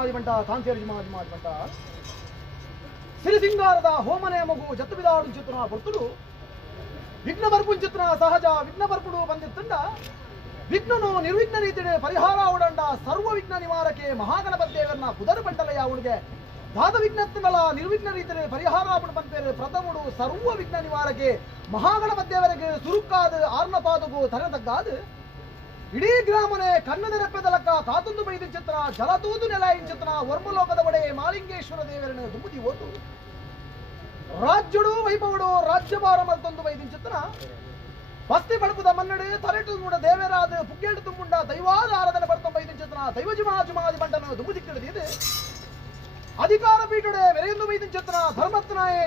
ಜಿಮಾದಿ ಬಂಟ ಕಾಂತೇರು ಜಿಮಾದಿ ಬಂಟ ಸಿರಿಸಿಂಗಾರದ ಹೋಮನೆ ಮಗು ಜತ್ತು ಬಿದಾಡು ಚಿತ್ರ ಬರ್ತುಡು ವಿಘ್ನ ಬರ್ಪುನ್ ಚಿತ್ರ ಸಹಜ ವಿಘ್ನ ಬರ್ಪುಡು ಬಂದಿತ್ತಂಡ ವಿಘ್ನನು ನಿರ್ವಿಘ್ನ ರೀತಿಯ ಪರಿಹಾರ ಅವಡಂಡ ಸರ್ವ ವಿಘ್ನ ನಿವಾರಕೆ ಮಹಾಗಣಪತಿ ದೇವರನ್ನ ಪುದರ್ ಬಂಟಲಯ್ಯ ಅವನಿಗೆ ದಾದ ವಿಘ್ನತ್ತನಲ ನಿರ್ವಿಘ್ನ ರೀತಿಯ ಪರಿಹಾರ ಅವನು ಬಂತೇರೆ ಪ್ರಥಮುಡು ಸರ್ವ ವಿಘ್ನ ನಿವಾರಕೆ ಮಹಾಗಣಪತಿ ದೇವರಿಗೆ ಸುರುಕ್ಕಾದ ಆರ್ನಪಾದಗೂ ತರದಗ್ಗಾದ ಇಡೀ ಗ್ರಾಮನೆ ಕನ್ನದರೆಪ್ಪೆದಲಕ್ಕ ಕಾತುಂದು ಬೈದ ಚಿತ್ರ ಜಲತೂದು ನೆಲಾಯಿನ ಚಿತ್ರ ವರ್ಮಲೋಕದ ಒಡೆ ಮಾಲಿಂಗೇಶ್ವರ ದೇವರನ್ನು ದುಂಬುದಿ ಓದು ರಾಜ್ಯಡು ವೈಭವಡು ರಾಜ್ಯಭಾರ ಮತ್ತೊಂದು ಬೈದಿನ ಚಿತ್ರ ಬಸ್ತಿ ಬಡಪುದ ಮನ್ನಡೆ ತರೆಟು ಮೂಡ ದೇವರಾದ ಪುಗ್ಗೇಡು ತುಂಬುಂಡ ದೈವಾದ ಆರಾಧನೆ ಬರ್ತೊಂಬ ಬೈದಿನ ಚಿತ್ರ ದೈವಜಿಮಾಜಿಮಾದಿ ಬಂಟನ ದುಂಬುದಿ ತಿಳಿದಿದೆ ಅಧಿಕಾರ ಪೀಠಡೆ ವೆರೆಯೊಂದು ಬೈದಿನ ಚಿತ್ರ ಧರ್ಮತ್ನಾಯೇ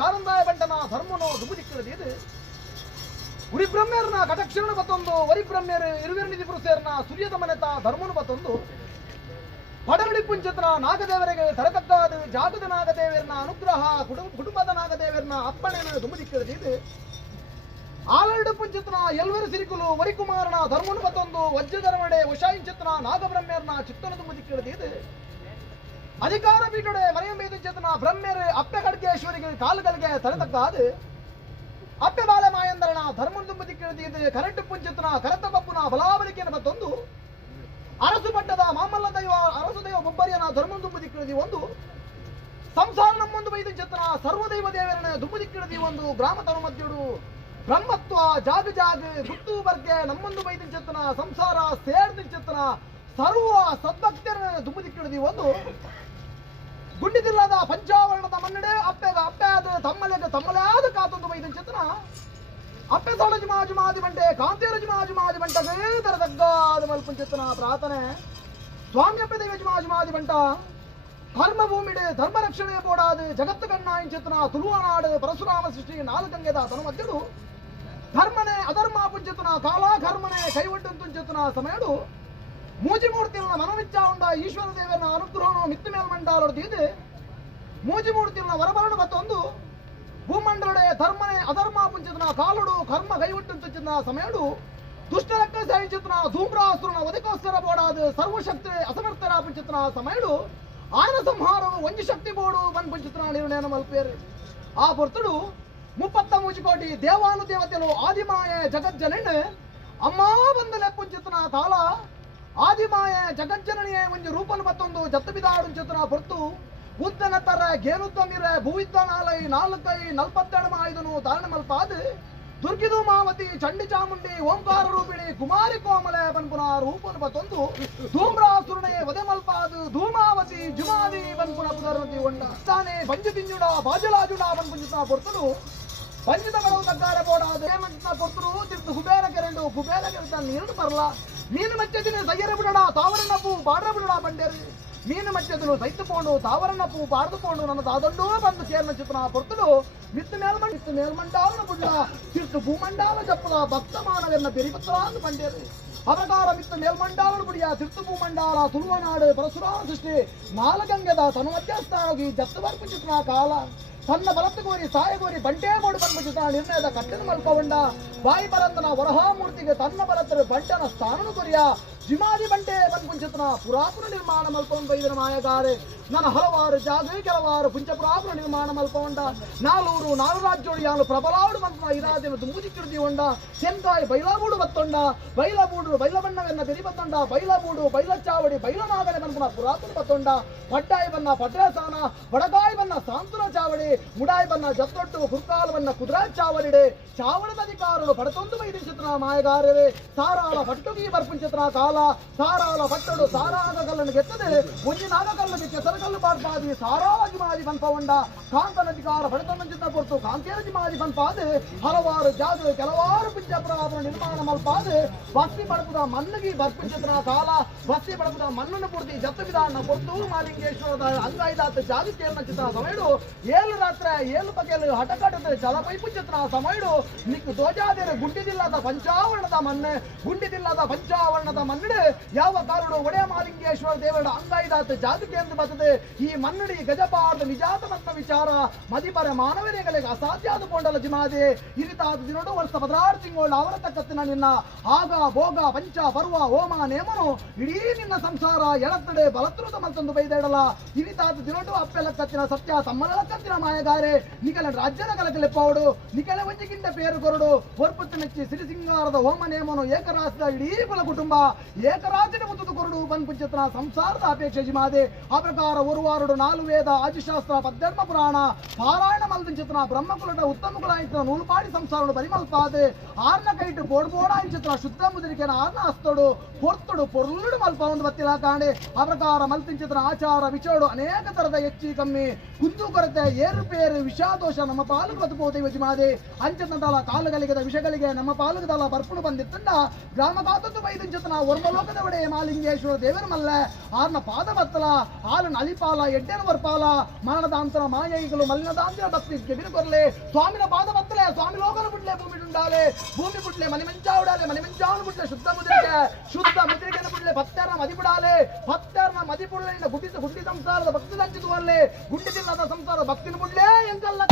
ಜಾರಂದಾಯ ಬಂಟನ ಧರ್ಮನು ದುಂಬುದಿ ತಿಳಿದಿದೆ ಉರಿ ಬ್ರಹ್ಮೇರ್ನ ಕಟಕ್ಷರಣ ಬತ್ತೊಂದು ವರಿ ಬ್ರಹ್ಮೇರು ಇರುವೆರನಿಧಿ ಪುರುಷೇರ್ನ ಸೂರ್ಯದ ಮನೆತ ಧರ್ಮನು ಬತ್ತೊಂದು ಪಡರಡಿ ಪುಂಚತ್ರ ನಾಗದೇವರಿಗೆ ತರತಕ್ಕಾದ ಜಾಗದ ನಾಗದೇವರನ ಅನುಗ್ರಹ ಕುಟುಂಬದ ನಾಗದೇವರನ ಅಪ್ಪಣೆಯನ್ನು ದುಂಬುದಿಕ್ಕಿಳಿದಿದೆ ಆಲರಡು ಪುಂಚತ್ರ ಎಲ್ವರು ಸಿರಿಕುಲು ವರಿಕುಮಾರನ ಧರ್ಮನು ಬತ್ತೊಂದು ವಜ್ರಧರ್ಮಡೆ ವಶಾಯಿಂಚತ್ರ ನಾಗಬ್ರಹ್ಮೇರ್ನ ಚಿತ್ತನ ದುಂಬುದಿಕ್ಕಿಳಿದಿದೆ ಅಧಿಕಾರ ಪೀಠಡೆ ಮನೆಯಂಬೇದ ಚೇತನ ಬ್ರಹ್ಮೇರು ಅಪ್ಪೆ ಖಡ್ಗೇಶ್ವರಿಗೆ ಕಾಲುಗಳಿಗೆ ತರತಕ್ಕಾದ ಅಪ್ಪೆ ಬಾಲೆ ಮಾಯಂದರಣ ಧರ್ಮನ ದುಂಬುದಿ ಕೇಳಿದಿದೆ ಕರೆಂಟು ಪುಂಚಿತನ ಕರತ ಬಪ್ಪುನ ಬಲಾಬಲಿಕೆಯನ್ನು ಮತ್ತೊಂದು ಅರಸು ಪಟ್ಟದ ಮಾಮಲ್ಲ ದೈವ ಅರಸು ದೈವ ಬೊಬ್ಬರಿಯನ ಧರ್ಮನ ದುಂಬುದಿ ಕೇಳಿದಿ ಒಂದು ಸಂಸಾರ ನಮ್ಮೊಂದು ಬೈದ ಚೇತನ ಸರ್ವದೈವ ದೇವರನ್ನ ದುಂಬುದಿ ಕೇಳಿದಿ ಒಂದು ಗ್ರಾಮ ತನು ಮಧ್ಯಡು ಬ್ರಹ್ಮತ್ವ ಜಾಗ ಗುತ್ತು ಬರ್ಗೆ ನಮ್ಮೊಂದು ಬೈದ ಚೇತನ ಸಂಸಾರ ಸೇರ್ದ ಚೇತನ ಸರ್ವ ಸದ್ಭಕ್ತರ ದುಂಬುದಿ ಕೇಳಿದಿ ಒಂದು ಗುಂಡಿದಿಲ್ಲದ ಪಂಚಾವರಣದ ಮನ್ನಡೆ ಅಪ್ಪೆ ಆದ ತಮ್ಮಲೆ ಆದ ಕಾತೊಂದು ಬೈದ ಚಿತ್ರ ಅಪ್ಪೆ ಸೋಡ ಜಿಮಾದಿ ಬಂಟೆ ಕಾಂತೇರು ಜಿಮಾದಿ ಬಂಟಗೆ ತರದಗ್ಗಾದ ಮಲ್ಪನ್ ಚಿತ್ರ ಪ್ರಾರ್ಥನೆ ಸ್ವಾಮಿ ಅಪ್ಪೆ ದೇವ ಜಿಮಾದಿ ಬಂಟ ಧರ್ಮ ಭೂಮಿಡೆ ಧರ್ಮ ರಕ್ಷಣೆ ಬೋಡಾದ ಜಗತ್ತು ಕಣ್ಣಾಯಿನ ಚಿತ್ರ ತುಳುವನಾಡು ಪರಶುರಾಮ ಸೃಷ್ಟಿ ನಾಲ್ಕಂಗೆದ ತನು ಮಧ್ಯಡು ಧರ್ಮನೆ ಅಧರ್ಮ ಪುಂಚಿತನ ಕಾಲ ಕರ್ಮನೆ ಕೈವಟ್ಟು ಚಿತ್ರ ಸಮಯಡು ಮೂಜಿಮೂರ್ತಿಯನ್ನ ಮನವಿಚ್ಚ ಉಂಡ ಈಶ್ವರ ದೇವರನ್ನ ಅನುಗ್ರಹನು ಮಿತ್ತ ಮೇಲ್ಮಂಡಾಲೊಡೆದಿದೆ ಮೂಜಿಮೂರ್ತಿಯನ್ನ ವರಬರಡು ಮತ್ತೊಂದು ಭೂಮಂಡಲಡೆ ಧರ್ಮನೆ ಅಧರ್ಮ ಪುಂಚಿತನ ಕಾಲುಡು ಕರ್ಮ ಕೈವಟ್ಟು ಸಮಯಡು ದುಷ್ಟರಕ್ಕ ಸಹಿಂಚಿತನ ಧೂಮ್ರಾಸುರನ ಒದಕೋಸ್ಕರ ಬೋಡಾದ ಸರ್ವಶಕ್ತಿ ಅಸಮರ್ಥರ ಪುಂಚಿತನ ಸಮಯಡು ಆಯನ ಸಂಹಾರವು ಒಂಜಿ ಶಕ್ತಿ ಬೋಡು ಬನ್ ಪುಂಚಿತನ ನಿರ್ಣಯನ ಮಲ್ಪೇರು ಆ ಪೊರ್ತುಡು 33 ಕೋಟಿ ದೇವಾನು ದೇವತೆಗಳು ಆದಿಮಾಯೆ ಜಗಜ್ಜನಣ್ಣೆ ಅಮ್ಮ ಬಂದಲೆ ಪುಂಚಿತನ ಕಾಲ ಆದಿಮಾಯೆ ಜಗಜ್ಜನನಿಯೇ ಒಂದು ರೂಪನ ಮತ್ತೊಂದು ಜತ್ತು ಬಿದಾಡು ಚಿತ್ರ ಹೊರತು ಉದ್ದನ ತರ ಗೇನುದ್ದ ಮೀರೆ ಭೂವಿದ್ದ ನಾಲೈ 42 ಧಾರಣ ಮಲ್ಪಾದ ದುರ್ಗಿದು ಮಾವತಿ ಚಂಡಿ ಚಾಮುಂಡಿ ಓಂಕಾರ ರೂಪಿಣಿ ಕುಮಾರಿ ಕೋಮಲೆ ಬನ್ಪುನ ರೂಪನ ಮತ್ತೊಂದು ಧೂಮ್ರಾಸುರನೆ ವದೆ ಮಲ್ಪಾದು ಧೂಮಾವತಿ ಜುಮಾದಿ ಬನ್ಪುನ ಪುನರ್ವತಿ ಒಂಡ ತಾನೇ ಪಂಚ ತಿಂಜುಡ ಬಾಜಲಾಜುಡ ಬನ್ಪುಂಜಿತ ಹೊರತಲು ಪಂಚಿತ ಬಡವು ತಗ್ಗಾರ ಬೋಡಾದ ಪೊರ್ತರು ತಿರ್ತು ಕುಬೇರ ಕೆರೆಂಡು ಕುಬೇರ ಕೆರೆತ ನೀರು ಬರಲ ಮೀನು ಮಚ್ಚದಿನ ಸಯ್ಯರ ಬಿಡೋಣ ತಾವರನ್ನ ಪೂ ಬಾಡ್ರ ಬಿಡೋಣ ಬಂಡೇರಿ ಮೀನು ಮಚ್ಚದನು ಸೈತುಕೊಂಡು ತಾವರನ್ನ ಪೂ ಬಾಡ್ದುಕೊಂಡು ನನ್ನ ತಾದೊಂಡೂ ಬಂದು ಸೇರ್ನ ಚಿತ್ರ ಪೊರ್ತಲು ಮಿತ್ತು ಮೇಲ್ಮಂಡಾಲನ ಬುಡ್ಲ ತಿರ್ತು ಭೂಮಂಡಾಲ ಜಪ್ಪಲ ಭಕ್ತ ಮಾನವೆನ್ನ ಬೆರಿಪತ್ರ ಅಂದು ಬಂಡೇರಿ ಅವತಾರ ಮಿತ್ತು ಮೇಲ್ಮಂಡಾಲನ ಬುಡಿಯ ತಿರ್ತು ಭೂಮಂಡಾಲ ತುಳುವನಾಡು ಪರಶುರಾಮ ಸೃಷ್ಟಿ ನಾಲಗಂಗೆದ ತನು ಮಧ್ಯಸ್ಥಾಗಿ ಜತ್ತು ಬರ್ಪು ಚಿತ್ರ ಕಾಲ ತನ್ನ ಬಲತ್ತು ಗೋರಿ ಸಾಯ ಗೋರಿ ಬಂಟೇ ಗೋಡು ಬಂದ್ಬಿಟ್ಟು ನಿರ್ಣಯದ ಕಟ್ಟನ ಮಲ್ಕೊಂಡ ಬಾಯಿ ಬರಂದನ ವರಹಾಮೂರ್ತಿಗೆ ತನ್ನ ಬಲತ್ತರ ಬಂಟನ ಸ್ಥಾನನು ಕೊರಿಯ ಜಿಮಾದಿ ಬಂಟೆ ಬಂದ್ಪುಂಚತನ ಪುರಾಪುರ ನಿರ್ಮಾಣ ಮಲ್ಪೊಂಡ ಬೈದನ ಮಾಯಗಾರೆ ನನ್ನ ಹಲವಾರು ಜಾಗ ಕೆಲವಾರು ಪುಂಚ ಪುರಾಪುರ ನಿರ್ಮಾಣ ಮಲ್ಪೊಂಡ ನಾಲೂರು ನಾಲು ರಾಜ್ಯೋಳು ಯಾನು ಪ್ರಬಲಾಡು ಮಂತ್ರ ಇರಾದಿನ ದುಂಬುದಿ ಕಿಡಿದಿ ಹೊಂಡ ಸೆಂಕಾಯಿ ಬೈಲಾಬೂಡು ಬತ್ತೊಂಡ ಬೈಲಬೂಡು ಬೈಲಬಣ್ಣವೆನ್ನ ಬೆರಿ ಬತ್ತೊಂಡ ಬೈಲಬೂಡು ಬೈಲಚಾವಡಿ ಬೈಲನಾಗನೆ ಬಂದ್ಪುನ ಪುರಾಪುರ ಬತ್ತೊಂಡ ಪಡ್ಡಾಯಿ ಬನ್ನ ಪಡ್ರೇಸಾನ ಬಡಗಾಯಿ ಬನ್ನ ಸಾಂತುರ ಚಾವಡಿ ಮುಡಾಯಿ ಬನ್ನ ಜತ್ತೊಟ್ಟು ಕುರ್ಕಾಲ ಬನ್ನ ಕುದುರಾ ಚಾವಡಿಡೆ ಚಾವಡದ ಅಧಿಕಾರಗಳು ಪಡತೊಂದು ಬೈದ ಚಿತ್ರ ಮಾಯಗಾರರೇ ಸಾರಾಳ ಪಟ್ಟುಗಿ ಬರ್ಪುಂಚಿತ್ರ ಕಾಲ ಸಾರಾಳ ಪಟ್ಟಡು ಸಾರಾಗ ಕಲ್ಲನ್ನು ಗೆತ್ತದೆ ಒಂಜಿ ನಾಗಕಲ್ಲಕ್ಕೆ ಕೆಸರಕಲ್ಲು ಪಾಡ್ಪಾದಿ ಸಾರಾಗಿ ಮಾದಿ ಬನ್ಪವಂಡ ಕಾಂತನ ಅಧಿಕಾರ ಪಡತೊಂದು ಚಿತ್ರ ಪೊರ್ತು ಕಾಂತೇರಜಿ ಮಾದಿ ಬನ್ಪಾದೆ ಹಲವಾರು ಜಾಗ ಕೆಲವಾರು ಪಿಂಚಪುರ ನಿರ್ಮಾಣ ಮಲ್ಪಾದ ಬಸ್ತಿ ಪಡಪುದ ಮನ್ನಗಿ ಬರ್ಪುಂಚಿತ್ರ ಕಾಲ ಬಸ್ತಿ ಪಡಪುದ ಮಣ್ಣನ್ನು ಪೂರ್ತಿ ಜತ್ತು ವಿಧಾನ ಪೊರ್ತು ಮಾಲಿ ಮಾಲಿಂಗೇಶ್ವರದ ಅಂಗಾಯ್ದಾತ ಜಾಗಕ್ಕೆ ಚಿತ್ರ ಸಮಯಡು ಏಳು ರಾತ್ರಿ ಏಳು ಬಗೆಯಲ್ಲಿ ಹಠಕಾಟದ ಜಲಪೈಪು ಚಿತ್ರ ಸಮಯಡು ನಿಕ್ ಧ್ವಜಾದಿರ ಗುಂಡಿದಿಲ್ಲದ ಪಂಚಾವರಣದ ಮಣ್ಣೆ ಗುಂಡಿದಿಲ್ಲದ ಪಂಚಾವರಣದ ಮನ್ನಡೆ ಯಾವ ಕಾರಣ ಒಡೆಯ ಮಾಲಿಂಗೇಶ್ವರ ದೇವರ ಅಂಗಾಯ್ದಾತ ಜಾಗಕ್ಕೆ ಎಂದು ಬರ್ತದೆ ಈ ಮನ್ನಡಿ ಗಜಪಾರ್ದ ನಿಜಾತ ಮತ್ತ ವಿಚಾರ ಮದಿಪರ ಮಾನವರಿಗಳಿಗೆ ಅಸಾಧ್ಯ ಆದುಕೊಂಡಲ್ಲ ಜಿಮಾದೆ ಇರಿತಾದ ದಿನೋಡು ವರ್ಷ 16 ತಿಂಗಳು ಅವರ ತಕ್ಕತ್ತಿನ ನಿನ್ನ ಆಗ ಭೋಗ ಪಂಚ ಪರ್ವ ಹೋಮ ನೇಮನು ಇಡೀ ನಿನ್ನ ಸಂಸಾರ ಎಳತ್ತಡೆ ಬಲತ್ರುತ ಮತ್ತೊಂದು ಬೈದೇಡಲ್ಲ ಇರಿತಾದ ದಿನೋಡು ಅಪ್ಪೆಲ್ಲ ಕತ್ತಿನ ಸತ್ಯ ತಮ್ಮನೆಲ್ಲ ಕತ್ತಿನ ಮಾಯಗಾರೆ ನಿಖಲ ರಾಜ್ಯದ ಕಲಕಲೆ ಪೌಡು ನಿಖಲ ವಂಚಿಕಿಂದ ಪೇರು ಕೊರಡು ಹೊರ್ಪುತ್ತು ಮೆಚ್ಚಿ ಸಿರಿಸಿಂಗಾರದ ಹೋಮ ನೇಮನು ಏಕರಾಜ್ಯದ ಇಡೀ ಕುಲ ಕುಟುಂಬ ಏಕರಾಜ್ಯದ ಮುತ್ತದು ಕೊರಡು ಬಂದ್ಪುಂಚಿತ್ರ ಸಂಸಾರದ ಅಪೇಕ್ಷೆ ಜಿಮಾದೆ ಆ ಪ್ರಕಾರ ಒರುವಾರುಡು 4 ವೇದ ಆದಿಶಾಸ್ತ್ರ ಪದ್ಧರ್ಮ ಪುರಾಣ ಪಾರಾಯಣ ಮಲ್ದಿನ ಬ್ರಹ್ಮಕುಲದ ಉತ್ತಮ ಕುಲ ಇಂಚಿನ ನೂಲುಪಾಡಿ ಸಂಸಾರ ಪರಿಮಲ್ಪಾದೆ ಆರ್ನ ಕೈಟು ಬೋಡ ಇಂಚಿತ್ರ ಶುದ್ಧ ಮುದ್ರಿಕೆ ಆರ್ನ ಹಸ್ತೋಡು ಪೊರ್ತುಡು ಪೊರ್ಲುಡು ಮಲ್ಪ ಒಂದು ಬತ್ತಿಲ ಕಾಣೆ ಆ ಪ್ರಕಾರ ಮಲ್ಪಿಂಚಿತ್ರ ಆಚಾರ ವಿಚೋಡು ಅನೇಕ ತರದ ಹೆಚ್ಚಿ ಕಮ್ಮಿ ಕುಂದು ಕೊರತೆ ಏರುಪೇರು ವಿಷಾದೋಷ ನಮ್ಮ ಪಾಲು ಬದುಕುವುದೇ ಯಜಮಾದೆ ಅಂಚನದಲ್ಲ ಕಾಲಗಳಿಗೆ ವಿಷಗಳಿಗೆ ನಮ್ಮ ಪಾಲುಗದಲ್ಲ ಬರ್ಪುಡು ಬಂದಿತ್ತಂಡ ಗ್ರಾಮ ಕಾತದ್ದು ಬೈದಿಂಚಿತ್ರ ವರ್ಮಲೋಕದ ಒಡೆಯ ಮಾಲಿಂಗೇಶ್ವರ ದೇವರ ಮಲ್ಲ ಆರ್ನ ಪಾದ ಬತ್ತಲ ಹಾಲು ಅಲಿಪಾಲ ಎಡ್ಡೆನ ಬರ್ಪಾಲ ಮರಣದಾಂತರ ಮಾಯೈಗಳು ಮಲಿನದಾಂತರ ಭಕ್ತಿ ಬಿರುಕೊರ್ಲೆ ಸ್ವಾಮಿನ ಪಾದ ಬತ್ತಲೆ ಸ್ವಾಮಿ ಲೋಕನ ಬಿಡ್ಲೆ ಭೂಮಿ ಉಂಡಾಲೆ ಭೂಮಿ ಬಿಡ್ಲೆ ಮನೆ ಮಂಚಾವಡಾಲೆ ಮನೆ ಮಂಚಾವನು ಬಿಡ್ಲೆ ಶುದ್ಧ ಮುದ್ರಿಕೆ ಬಿಡ್ಲೆ ಭಕ್ತರನ ಮದಿ ಬಿಡಾಲೆ ಭಕ್ತರನ ಮದಿ ಬಿಡಲಿಂದ ಗುಡ್ಡಿ ಸಂಸಾರದ ಭಕ್ತಿ ಲಂಚಿಸುವಲ್ಲೇ ಗುಡ್ಡಿದಿಲ್ಲದ ಸಂಸಾರ ಭಕ್ತಿನ ಬಿಡ್ಲೆ ಎಂಕಲ್ಲ